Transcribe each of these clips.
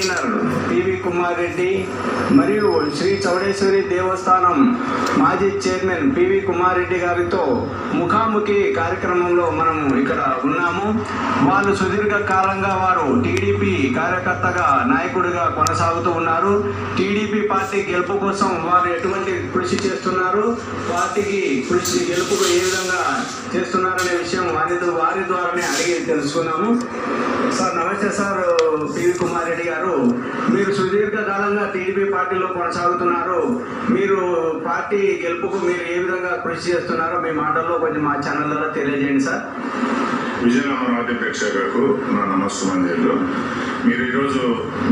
Convener PV Kumar Reddy మరియు శ్రీ చౌడేశ్వరి దేవస్థానం మాజీ chairman PV Kumar Reddy గారితో ముఖాముఖి కార్యక్రమంలో మనము ఇక్కడ ఉన్నాము. వాళ్ళు సుదీర్ఘ కాలంగా వారు టీడీపీ కార్యకర్తగా నాయకుడిగా కొనసాగుతూ ఉన్నారు. టీడీపీ పార్టీ గెలుపు కోసం వారు ఎటువంటి కృషి చేస్తున్నారు, పార్టీకి కృషి గెలుపుకు ఏ విధంగా చేస్తున్నారనే విషయం వారి ద్వారానే అడిగి తెలుసుకున్నాము. సార్ నమస్తే సార్. పివి కుమార్ రెడ్డి గారు, మీరు సుదీర్ఘకాలంగా టీడీపీ పార్టీలో కొనసాగుతున్నారు. మీరు పార్టీ గెలుపుకు మీరు ఏ విధంగా కృషి చేస్తున్నారో మీ మాటల్లో కొంచెం మా ఛానల్ ద్వారా తెలియజేయండి సార్. విజయనగరం ప్రేక్షకులకు నా నమస్సుమంజలు. మీరు ఈరోజు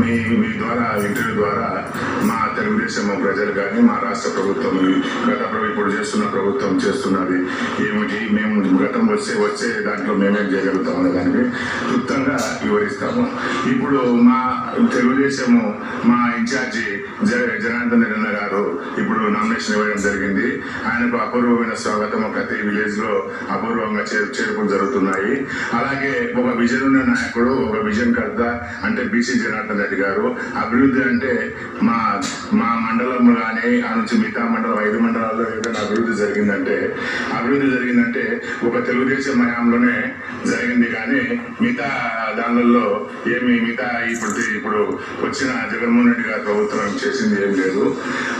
మీ ద్వారా ఇంటర్వ్యూ ద్వారా మా తెలుగుదేశం ప్రజలు కానీ మా రాష్ట్ర ప్రభుత్వం ఇప్పుడు చేస్తున్న ప్రభుత్వం చేస్తున్నది ఏమిటి, మేము గతం వచ్చే దాంట్లో మేమేం చేయగలుగుతాం అనే దానికి క్లుప్తంగా వివరిస్తాము. ఇప్పుడు మా తెలుగుదేశము మా ఇన్ఛార్జి జనార్దన్ రెడ్డి గారు ఇప్పుడు నామినేషన్ ఇవ్వడం జరిగింది. ఆయనకు అపూర్వమైన స్వాగతం ప్రతి విలేజ్ లో అపూర్వంగా చేర్పులు జరుగుతున్నాయి. అలాగే ఒక విజన్ ఉన్న నాయకుడు, ఒక విజన్ కర్త అంటే బీసీ జనార్దన్ రెడ్డి గారు. అభివృద్ధి అంటే మా మండలం కానీ ఆ నుంచి మిగతా మండలం 5 మండలాల్లో ఏదైనా అభివృద్ధి జరిగిందంటే ఒక తెలుగుదేశం హయాంలోనే జరిగింది. కానీ మిగతా దానిలో ఇప్పుడు వచ్చిన జగన్మోహన్ రెడ్డి గారి ప్రభుత్వం చేసింది ఏం లేదు.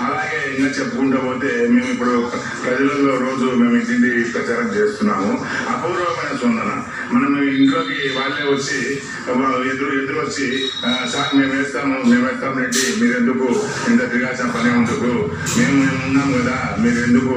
అలాగే ఇంకా చెప్పుకుంటూ పోతే మేము ఇప్పుడు ప్రజలలో రోజు మేము ఇంటింటి ప్రచారం చేస్తున్నాము. అపూర్వమైన స్పందన. మనం ఇంట్లోకి వాళ్ళే వచ్చి ఎదురు వచ్చి సార్ మేము వేస్తాం రెడ్డి, మీరెందుకు ఇంత తిరగాల్సిన పని ఎందుకు, మేము ఉన్నాం కదా, మీరు ఎందుకు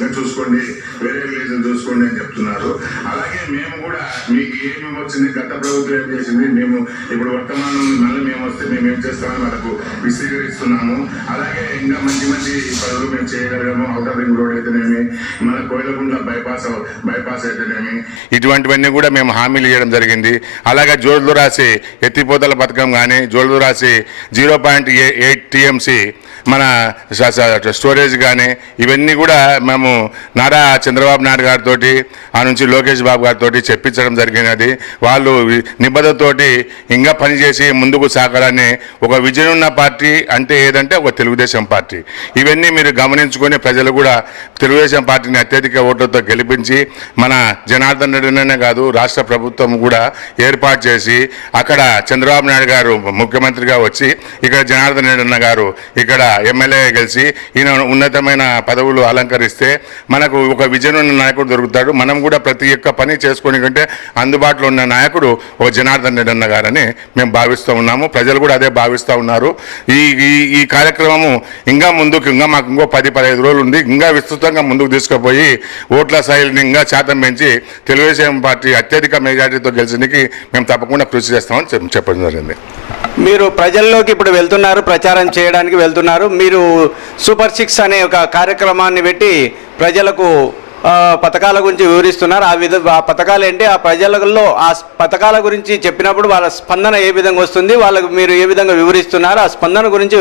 మీరు చూసుకోండి, వేరే విలేజ్ చూసుకోండి అని చెప్తున్నారు. అలాగే మేము కూడా మీకు ఏమి వచ్చింది, గత ప్రభుత్వం ఏం చేసింది, మేము ఇప్పుడు వర్తమానం మళ్ళీ మేము వస్తే మేము ఏం చేస్తామని వాళ్ళకు విశదీకరిస్తున్నాము. అలాగే ఇంకా మంచి పనులు మేము చేయగలిగాము. ఔటర్ రింగ్ రోడ్ అయితేనేమి, మన కోయిలగుండ బైపాస్ అయితేనేమి, ఇటువంటివన్నీ కూడా మేము హామీలు ఇవ్వడం జరిగింది. అలాగే జోడులు రాసి ఎత్తిపోతల పథకం కానీ, జోడులు రాసి 0.8 TMC మన స్టోరేజ్ కానీ, ఇవన్నీ కూడా మేము నారా చంద్రబాబు నాయుడు గారితో ఆ నుంచి లోకేష్ బాబు గారితో చెప్పించడం జరిగినది. వాళ్ళు నిబద్ధతతోటి ఇంకా పనిచేసి ముందుకు సాగాలని. ఒక విజన్ ఉన్న పార్టీ అంటే ఏదంటే ఒక తెలుగుదేశం పార్టీ. ఇవన్నీ మీరు గమనించుకొని ప్రజలు కూడా తెలుగుదేశం పార్టీని అత్యధిక ఓట్లతో గెలిపించి మన జనార్దన్ రెడ్డినే కాదు రాష్ట్ర ప్రభుత్వం కూడా ఏర్పాటు చేసి అక్కడ చంద్రబాబు నాయుడు గారు ముఖ్యమంత్రిగా వచ్చి ఇక్కడ జనార్దన్ రెడ్డి గారు ఇక్కడ ఎమ్మెల్యే గెలిచి ఈయన ఉన్నతమైన పదవులు అలంకరిస్తే మనకు ఒక విజన్ ఉన్న నాయకుడు దొరుకుతాడు. మనం కూడా ప్రతి ఒక్క పని చేసుకునే కంటే అందుబాటులో ఉన్న నాయకుడు ఓ జనార్దన్ రెడ్డి గారని మేము భావిస్తూ ఉన్నాము. ప్రజలు కూడా అదే భావిస్తూ ఉన్నారు. ఈ కార్యక్రమము ఇంకా మాకు ఇంకో 10-15 రోజులు ఉంది. ఇంకా విస్తృతంగా ముందుకు తీసుకుపోయి ఓట్ల స్థాయిని ఇంకా శాతం పెంచి తెలుగుదేశం పార్టీ అత్యధిక మెజార్టీతో గెలిచడానికి మేము తప్పకుండా కృషి చేస్తామని చెప్పడం జరిగింది. మీరు ప్రజల్లోకి ఇప్పుడు వెళ్తున్నారు, ప్రచారం చేయడానికి వెళ్తున్నారు. మీరు సూపర్ 6 అనే ఒక కార్యక్రమాన్ని పెట్టి ప్రజలకు పథకాల గురించి వివరిస్తున్నారు. ఆ పథకాలు ఏంటి, ఆ ప్రజలలో ఆ పథకాల గురించి చెప్పినప్పుడు వాళ్ళ స్పందన ఏ విధంగా వస్తుంది, వాళ్ళకు మీరు ఏ విధంగా వివరిస్తున్నారు, ఆ స్పందన గురించి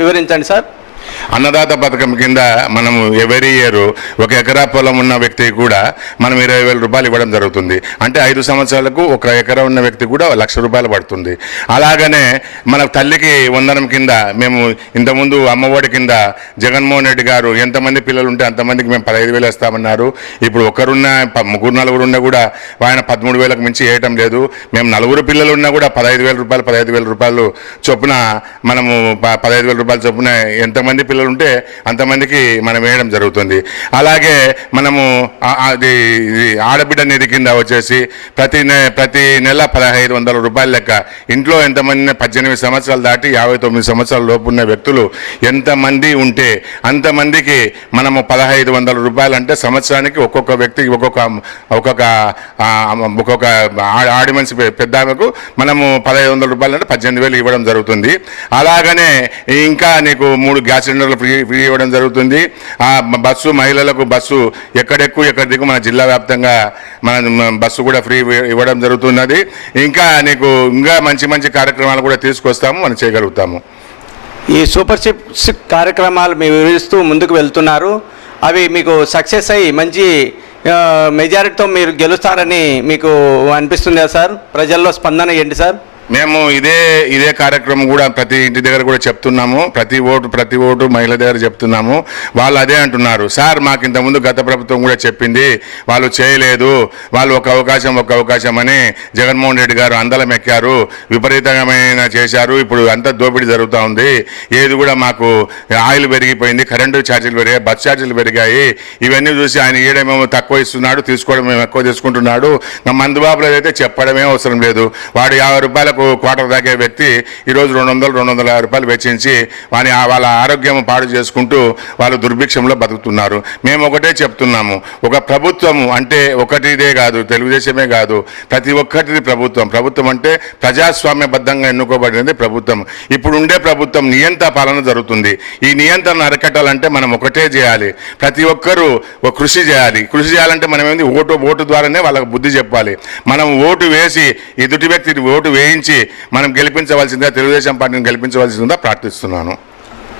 వివరించండి సార్. అన్నదాత పథకం కింద మనము ఎవరీ ఇయర్ 1 ఎకరా పొలం ఉన్న వ్యక్తికి కూడా మనం 20,000 రూపాయలు ఇవ్వడం జరుగుతుంది. అంటే 5 సంవత్సరాలకు 1 ఎకరా ఉన్న వ్యక్తి కూడా 1,00,000 రూపాయలు పడుతుంది. అలాగనే మన తల్లికి వందనం కింద మేము ఇంతకుముందు అమ్మఒడి కింద జగన్మోహన్ రెడ్డి గారు ఎంతమంది పిల్లలు ఉంటే అంతమందికి మేము 15,000 ఇస్తామన్నారు. ఇప్పుడు ఒకరున్న 3-4 ఉన్నా కూడా ఆయన 13,000కు మించి వేయటం లేదు. మేము 4 పిల్లలు ఉన్నా కూడా 15,000 రూపాయలు చొప్పున మనము 15,000 రూపాయల చొప్పున ఎంతమంది పిల్లలు ఉంటే అంతమందికి మనం వేయడం జరుగుతుంది. అలాగే మనము అది ఆడబిడ్డ నిధి కింద వచ్చేసి ప్రతి నెల 1,500 రూపాయల లెక్క ఇంట్లో ఎంతమంది 18 సంవత్సరాలు దాటి 59 సంవత్సరాల లోపు ఉన్న వ్యక్తులు ఎంతమంది ఉంటే అంతమందికి మనము 1,500 రూపాయలు అంటే సంవత్సరానికి ఒక్కొక్క వ్యక్తికి ఒక్కొక్క ఆడి మనిషి పెద్ద ఆమెకు మనము 1,500 రూపాయలు అంటే 18,000 ఇవ్వడం జరుగుతుంది. అలాగనే ఇంకా నీకు 3 గ్యాస్ సిలిండర్లు ఫ్రీ ఇవ్వడం జరుగుతుంది. ఆ బస్సు మహిళలకు బస్సు ఎక్కడెక్కు ఎక్కడ దిగు మన జిల్లా వ్యాప్తంగా మన బస్సు కూడా ఫ్రీ ఇవ్వడం జరుగుతున్నది. ఇంకా నీకు ఇంకా మంచి కార్యక్రమాలు కూడా తీసుకొస్తాము, మనం చేయగలుగుతాము. ఈ సూపర్ 6 కార్యక్రమాలు మీరు వివరిస్తూ ముందుకు వెళ్తున్నారు. అవి మీకు సక్సెస్ అయ్యి మంచి మెజారిటీతో మీరు గెలుస్తారని మీకు అనిపిస్తుందా సార్? ప్రజల్లో స్పందన ఏంటి సార్? మేము ఇదే కార్యక్రమం కూడా ప్రతి ఇంటి దగ్గర కూడా చెప్తున్నాము. ప్రతి ఓటు మహిళ దగ్గర చెప్తున్నాము. వాళ్ళు అదే అంటున్నారు, సార్ మాకు ఇంతకుముందు గత ప్రభుత్వం కూడా చెప్పింది, వాళ్ళు చేయలేదు, వాళ్ళు ఒక అవకాశం అని జగన్మోహన్ రెడ్డి గారు అందలం ఎక్కారు, విపరీతమైన చేశారు, ఇప్పుడు అంతా దోపిడీ జరుగుతూ ఉంది, ఏది కూడా మాకు ఆయిల్ పెరిగిపోయింది, కరెంటు ఛార్జీలు పెరిగాయి, బస్ ఛార్జీలు పెరిగాయి, ఇవన్నీ చూసి ఆయన ఇవ్వడమేమో తక్కువ ఇస్తున్నాడు, తీసుకోవడం మేము ఎక్కువ తీసుకుంటున్నాడు. మందుబాబులు అయితే చెప్పడమే అవసరం లేదు. వాడు 50 రూపాయలకు క్వార్టర్ తాగే వ్యక్తి ఈరోజు 200-250 రూపాయలు వెచ్చించి వాళ్ళ ఆరోగ్యం పాడు చేసుకుంటూ వాళ్ళు దుర్భిక్షంలో బతుకుతున్నారు. మేము ఒకటే చెప్తున్నాము, ఒక ప్రభుత్వము అంటే ఒకటిదే కాదు, తెలుగుదేశమే కాదు, ప్రతి ఒక్కటిది ప్రభుత్వం అంటే ప్రజాస్వామ్యబద్ధంగా ఎన్నుకోబడినది ప్రభుత్వం. ఇప్పుడు ఉండే ప్రభుత్వం నియంత్రణ పాలన జరుగుతుంది. ఈ నియంత్రణ అరికట్టాలంటే మనం ఒకటే చేయాలి, ప్రతి ఒక్కరూ కృషి చేయాలంటే మనం ఏంది ఓటు ద్వారానే వాళ్ళకి బుద్ధి చెప్పాలి. మనం ఓటు వేసి ఎదుటి వ్యక్తిని ఓటు వేయించి మనం గెలిపించవలసిందిగా, తెలుగుదేశం పార్టీని గెలిపించవలసిందిగా ప్రార్థిస్తున్నాను.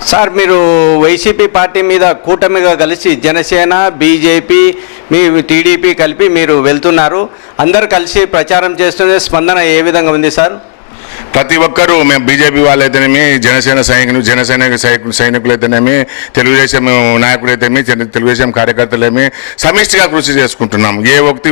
సార్, మీరు వైసీపీ పార్టీ మీద కూటమిగా కలిసి జనసేన, బీజేపీ, మీ టీడీపీ కలిపి మీరు వెళ్తున్నారు, అందరు కలిసి ప్రచారం చేస్తున్న స్పందన ఏ విధంగా ఉంది సార్? ప్రతి ఒక్కరూ, మేము బీజేపీ వాళ్ళైతేనేమి, జనసేన సైనికులు అయితేనేమి, తెలుగుదేశం నాయకులైతేనేమి, తెలుగుదేశం కార్యకర్తలేమి సమిష్టిగా కృషి చేసుకుంటున్నాం.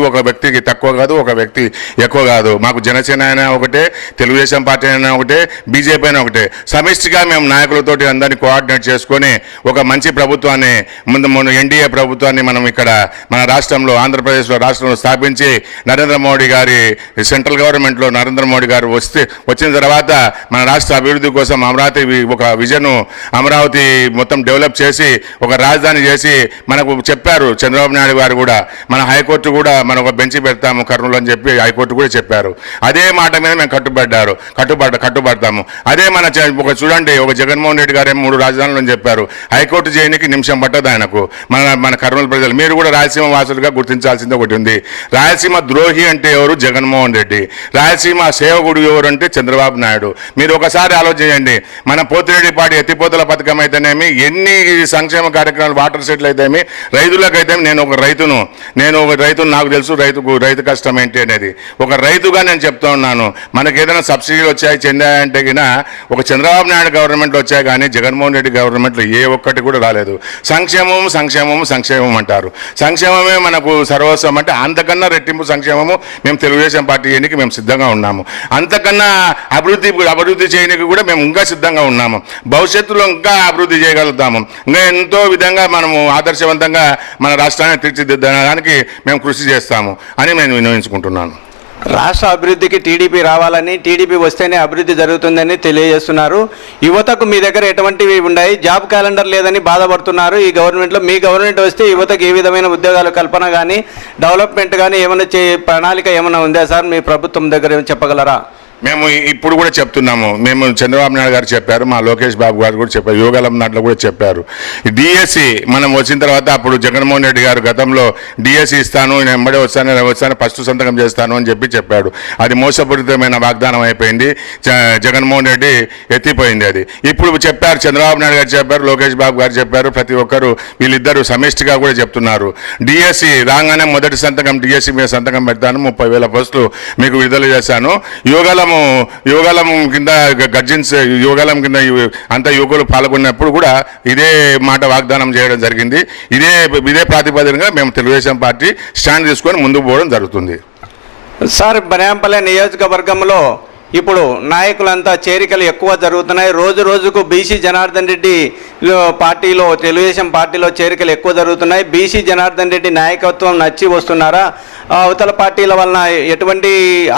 ఒక వ్యక్తికి తక్కువ కాదు, ఒక వ్యక్తి ఎక్కువ కాదు. మాకు జనసేన అయినా ఒకటే, తెలుగుదేశం పార్టీ అయినా ఒకటే, బీజేపీ అయినా ఒకటే. సమిష్టిగా మేము నాయకులతోటి అందరినీ కోఆర్డినేట్ చేసుకొని ఒక మంచి ప్రభుత్వాన్ని ముందు ఎన్డీఏ ప్రభుత్వాన్ని మనం ఇక్కడ మన రాష్ట్రంలో స్థాపించి నరేంద్ర మోడీ గారి సెంట్రల్ గవర్నమెంట్లో నరేంద్ర మోడీ గారు వచ్చిన తర్వాత మన రాష్ట్ర అభివృద్ధి కోసం అమరావతి మొత్తం డెవలప్ చేసి ఒక రాజధాని చేసి మనకు చెప్పారు చంద్రబాబు నాయుడు గారు కూడా. మన హైకోర్టు కూడా మనం ఒక బెంచి పెడతాము కర్నూలు అని చెప్పి హైకోర్టు కూడా చెప్పారు. అదే మాట మీద మేము కట్టుబడతాము. అదే చూడండి, ఒక జగన్మోహన్ రెడ్డి గారు 3 రాజధానులు అని చెప్పారు. హైకోర్టు చేయడానికి నిమిషం పట్టదు ఆయనకు. మన కర్నూలు ప్రజలు మీరు కూడా రాయలసీమ వాసులుగా గుర్తించాల్సింది ఒకటి ఉంది. రాయలసీమ ద్రోహి అంటే ఎవరు? జగన్మోహన్ రెడ్డి. రాయలసీమ సేవకుడు ఎవరు అంటే చంద్రబాబు నాయుడు. మీరు ఒకసారి ఆలోచించండి, మన పోతిరెడ్డిపాటి ఎత్తిపోతల పథకం అయితేనేమి, ఎన్ని సంక్షేమ కార్యక్రమాలు, వాటర్ సెట్లు అయితేమి, రైతులకైతే నేను ఒక రైతును నాకు తెలుసు రైతు కష్టం ఏంటి అనేది. ఒక రైతుగా నేను చెప్తా ఉన్నాను, మనకి ఏదైనా సబ్సిడీలు చెందాయంటే ఒక చంద్రబాబు నాయుడు గవర్నమెంట్లో వచ్చాయి, కానీ జగన్మోహన్ రెడ్డి గవర్నమెంట్లో ఏ ఒక్కటి కూడా రాలేదు. సంక్షేమం అంటారు. సంక్షేమమే మనకు సర్వస్వం అంటే అంతకన్నా రెట్టింపు సంక్షేమము మేము తెలుగుదేశం పార్టీ ఎన్నిక మేము సిద్ధంగా ఉన్నాము. అంతకన్నా అభివృద్ధి చేయడానికి కూడా మేము ఇంకా సిద్ధంగా ఉన్నాము. భవిష్యత్తులో ఇంకా అభివృద్ధి చేయగలుగుతాము. ఇంకా ఎంతో విధంగా మనము ఆదర్శవంతంగా మన రాష్ట్రాన్ని తీర్చిదిద్దడానికి మేము కృషి చేస్తాము అని నేను విన్నవించుకుంటున్నాను. రాష్ట్ర అభివృద్ధికి టీడీపీ రావాలని, టీడీపీ వస్తేనే అభివృద్ధి జరుగుతుందని తెలియజేస్తున్నారు. యువతకు మీ దగ్గర ఎటువంటివి ఉన్నాయి? జాబ్ క్యాలెండర్ లేదని బాధపడుతున్నారు. ఈ గవర్నమెంట్లో మీ గవర్నమెంట్ వస్తే యువతకు ఏ విధమైన ఉద్యోగాల కల్పన కానీ, డెవలప్మెంట్ కానీ ఏమైనా ప్రణాళిక ఏమైనా ఉందా సార్ మీ ప్రభుత్వం దగ్గర చెప్పగలరా? మేము ఇప్పుడు కూడా చెప్తున్నాము. మేము చంద్రబాబు నాయుడు గారు చెప్పారు, మా లోకేష్ బాబు గారు కూడా చెప్పారు, యోగాలం దాంట్లో కూడా చెప్పారు. డిఎస్సి మనం వచ్చిన తర్వాత అప్పుడు జగన్మోహన్ రెడ్డి గారు గతంలో డిఎస్సి ఇస్తాను, నేను వెంబడే వస్తాను ఫస్ట్ సంతకం చేస్తాను అని చెప్పాడు. అది మోసపూరితమైన వాగ్దానం అయిపోయింది. జగన్మోహన్ రెడ్డి ఎత్తిపోయింది అది. ఇప్పుడు చెప్పారు, చంద్రబాబు నాయుడు గారు చెప్పారు, లోకేష్ బాబు గారు చెప్పారు, ప్రతి ఒక్కరు వీళ్ళిద్దరూ సమిష్టిగా కూడా చెప్తున్నారు. డిఎస్సి రాగానే మొదటి సంతకం డిఎస్సి మీద సంతకం పెడతాను, 30,000 పోస్టులు మీకు విడుదల చేశాను. యోగాలం కింద యోగాలం కింద అంత యువకులు పాల్గొన్నప్పుడు కూడా ఇదే మాట వాగ్దానం చేయడం జరిగింది. ఇదే ప్రాతిపదికగా మేము తెలుగుదేశం పార్టీ స్టాండ్ తీసుకొని ముందుకు పోవడం జరుగుతుంది. సార్, బనాంపల్లె నియోజకవర్గంలో ఇప్పుడు నాయకులంతా చేరికలు ఎక్కువ జరుగుతున్నాయి. రోజుకు బీసీ జనార్దన్ రెడ్డి పార్టీలో, తెలుగుదేశం పార్టీలో చేరికలు ఎక్కువ జరుగుతున్నాయి. బీసీ జనార్దన్ రెడ్డి నాయకత్వం నచ్చి వస్తున్నారా? అవతల పార్టీల వలన ఎటువంటి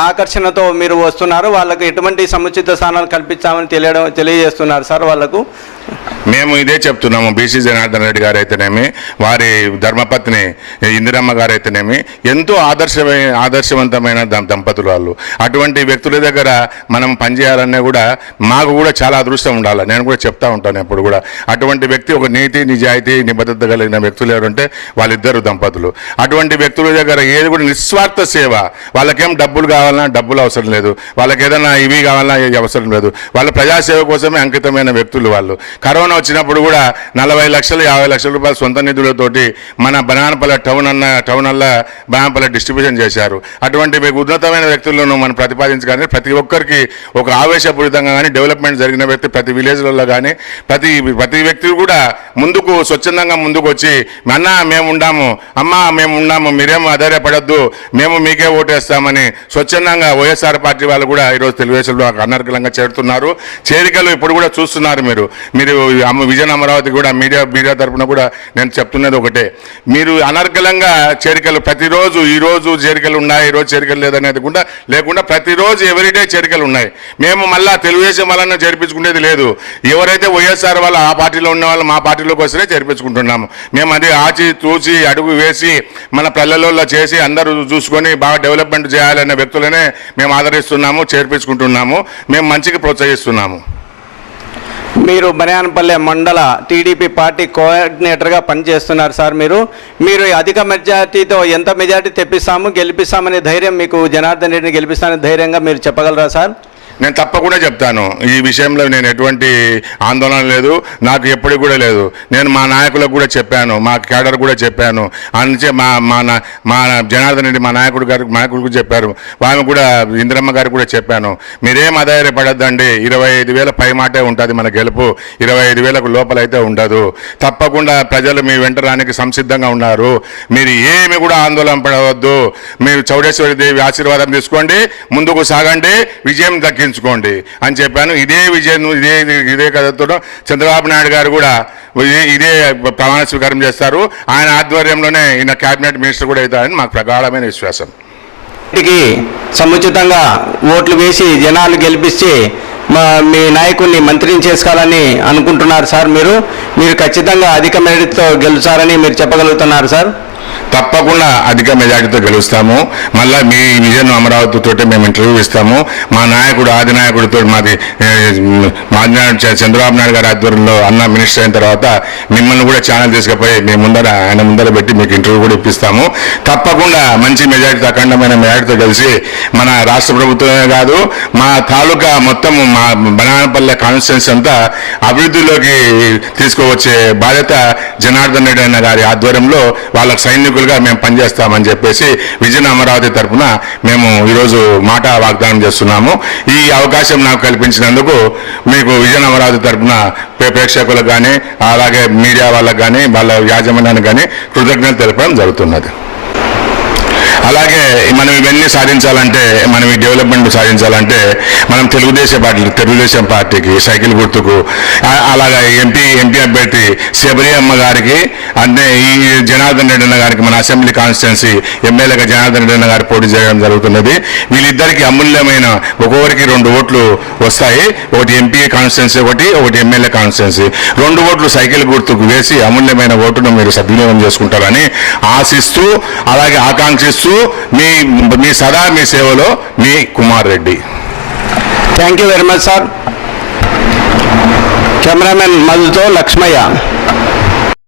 ఆకర్షణతో మీరు వస్తున్నారు? వాళ్ళకు ఎటువంటి సముచిత స్థానాలు కల్పించామని తెలియజేస్తున్నారు సార్ వాళ్ళకు? మేము ఇదే చెప్తున్నాము. బీసీ జనార్దన్ రెడ్డి గారు అయితేనేమి, వారి ధర్మపత్ని ఇందిరమ్మ గారు అయితేనేమి ఎంతో ఆదర్శవంతమైన దంపతులు వాళ్ళు. అటువంటి వ్యక్తుల దగ్గర మనం పనిచేయాలనే కూడా మాకు కూడా చాలా అదృష్టం ఉండాలి. నేను కూడా చెప్తా ఉంటాను ఎప్పుడు కూడా. అటువంటి వ్యక్తి, ఒక నీతి నిజాయితీ నిబద్ధత కలిగిన వ్యక్తులు ఎవరంటే వాళ్ళిద్దరు దంపతులు. అటువంటి వ్యక్తుల దగ్గర ఏది కూడా నిస్వార్థ సేవ. వాళ్ళకేం డబ్బులు కావాలన్నా డబ్బులు అవసరం లేదు, వాళ్ళకి ఏదైనా ఇవి కావాలన్నా అవసరం లేదు. వాళ్ళ ప్రజాసేవ కోసమే అంకితమైన వ్యక్తులు వాళ్ళు. కరోనా వచ్చినప్పుడు కూడా 40 లక్షలు 50 లక్షల రూపాయల సొంత నిధులతోటి మన బనానపల్లె టౌన్ అల్లా బనానపల్లె డిస్ట్రిబ్యూషన్ చేశారు. అటువంటి ఉన్నతమైన వ్యక్తులను మనం ప్రతిపాదించగానే ప్రతి ఒక్క ఒక్కరికి ఒక ఆవేశపూరితంగా కానీ డెవలప్మెంట్ జరిగిన వ్యక్తి ప్రతి విలేజ్లలో కానీ ప్రతి వ్యక్తి కూడా ముందుకు స్వచ్ఛందంగా ముందుకు వచ్చి అన్న మేము ఉండాము, అమ్మ మేము ఉన్నాము, మీరేమో ఆధారపడద్దు, మేము మీకే ఓటేస్తామని స్వచ్ఛందంగా వైఎస్ఆర్ పార్టీ వాళ్ళు కూడా ఈరోజు తెలుగుదేశంలో అనర్గళంగా చేరుతున్నారు. చేరికలు ఇప్పుడు కూడా చూస్తున్నారు. మీరు విజయన్ అమరావతి కూడా మీడియా తరఫున కూడా నేను చెప్తున్నది ఒకటే, మీరు అనర్గళంగా చేరికలు ప్రతిరోజు ఈరోజు చేరికలు ఉన్నాయి, ఈరోజు చేరికలు లేదనేది కూడా లేకుండా ప్రతిరోజు ఎవ్రీడే చేరికలు ఉన్నాయి. మేము మళ్ళా తెలుగుదేశం వాళ్ళని చేర్పించుకునేది లేదు. ఎవరైతే వైఎస్ఆర్ వాళ్ళు ఆ పార్టీలో ఉన్న వాళ్ళు మా పార్టీలోకి వస్తేనే చేర్పించుకుంటున్నాము. మేము అది ఆచి తూచి అడుగు వేసి మన పల్లెల్లో చేసి అందరూ చూసుకొని బాగా డెవలప్మెంట్ చేయాలనే వ్యక్తులనే మేము ఆదరిస్తున్నాము, చేర్పించుకుంటున్నాము, మేము మంచిగా ప్రోత్సహిస్తున్నాము. మీరు బనియానపల్లె మండల టీడీపీ పార్టీ కోఆర్డినేటర్గా పనిచేస్తున్నారు సార్. మీరు అధిక మెజార్టీతో ఎంత మెజార్టీ తెప్పిస్తాము, గెలిపిస్తామనే ధైర్యం మీకు జనార్దన్ రెడ్డిని గెలిపిస్తామనే ధైర్యంగా మీరు చెప్పగలరా సార్? నేను తప్పకుండా చెప్తాను. ఈ విషయంలో నేను ఎటువంటి ఆందోళన లేదు, నాకు ఎప్పటికి కూడా లేదు. నేను మా నాయకులకు కూడా చెప్పాను, మా క్యాడర్ కూడా చెప్పాను, అందుచే మా జనార్దన్ రెడ్డి మా నాయకుడికి చెప్పారు, ఆమె కూడా ఇందిరమ్మ గారికి కూడా చెప్పాను, మీరేం ఆధారపడద్దండి, 25,000 పై మాటే ఉంటుంది మన గెలుపు, 25,000 లోపలైతే ఉండదు. తప్పకుండా ప్రజలు మీ వెంట రానికి సంసిద్ధంగా ఉన్నారు, మీరు ఏమి కూడా ఆందోళన పడవద్దు, మీరు చౌడేశ్వరి దేవి ఆశీర్వాదం తీసుకోండి, ముందుకు సాగండి, విజయం దక్కించుకోండి అని చెప్పాను. ఇదే విజయం ఇదే కథతో చంద్రబాబు నాయుడు గారు కూడా ఇదే ప్రమాణ స్వీకారం చేస్తారు. ఆయన ఆధ్వర్యంలోనే ఈయన క్యాబినెట్ మినిస్టర్ కూడా అవుతారని మాకు ప్రగాఢమైన విశ్వాసం. సముచితంగా ఓట్లు వేసి జనాలు గెలిపించి మీ నాయకుడిని మంత్రిని చేసుకోవాలని అనుకుంటున్నారు సార్. మీరు ఖచ్చితంగా అధిక మెజారిటీతో గెలుస్తారని మీరు చెప్పగలుగుతున్నారు సార్? తప్పకుండా అధిక మెజార్టీతో గెలుస్తాము. మళ్ళీ మీ విజయన్ అమరావతితో మేము ఇంటర్వ్యూ ఇస్తాము. మా నాయకుడు ఆదినాయకుడితో మాది చంద్రబాబు నాయుడు గారి ఆధ్వర్యంలో అన్న మినిస్టర్ అయిన తర్వాత మిమ్మల్ని కూడా ఛానల్ తీసుకుపోయి ఆయన ముందర పెట్టి మీకు ఇంటర్వ్యూ కూడా ఇప్పిస్తాము. తప్పకుండా మంచి మెజార్టీతో అఖండమైన మెజార్టీతో కలిసి మన రాష్ట్ర ప్రభుత్వమే కాదు మా తాలూకా మొత్తం మా బనానపల్లె కాన్స్టిట్యున్సీ అంతా అభివృద్ధిలోకి తీసుకువచ్చే బాధ్యత జనార్దన్ రెడ్డి అన్న గారి ఆధ్వర్యంలో వాళ్ళకి సైనికులుగా మేము పనిచేస్తామని చెప్పేసి విజయన్ అమరావతి తరఫున మేము ఈరోజు మాట వాగ్దానం చేస్తున్నాము. ఈ అవకాశం నాకు కల్పించినందుకు మీకు విజయన్ అమరావతి తరఫున ప్రేక్షకులకు కానీ అలాగే మీడియా వాళ్ళకు కానీ వాళ్ళ యాజమాన్యానికి కానీ కృతజ్ఞతలు తెలపడం జరుగుతున్నది. అలాగే మనం ఇవన్నీ సాధించాలంటే, మనం ఈ డెవలప్మెంట్ సాధించాలంటే మనం తెలుగుదేశం పార్టీకి సైకిల్ గుర్తుకు అలాగే ఎంపీ అభ్యర్థి శబరి అమ్మ గారికి అంటే ఈ జనార్దన్ రెడ్డి అన్న గారికి మన అసెంబ్లీ కాన్స్టిట్యున్సీ ఎమ్మెల్యేగా జనార్దన్ రెడ్డి అన్న గారు పోటీ చేయడం జరుగుతున్నది. వీళ్ళిద్దరికి అమూల్యమైన ఒక్కొక్కరికి 2 ఓట్లు వస్తాయి. ఒకటి ఎంపీ కాన్స్టిట్యున్సీ, ఒకటి ఎమ్మెల్యే కాన్స్టిట్యున్సీ. 2 ఓట్లు సైకిల్ గుర్తుకు వేసి అమూల్యమైన ఓటును మీరు సద్వినియోగం చేసుకుంటారని ఆశిస్తూ అలాగే ఆకాంక్షిస్తూ మీ సదా మీ సేవలో మీ Kumar Reddy. Thank you very much sir. Cameraman మధుతో లక్ష్మయ్య.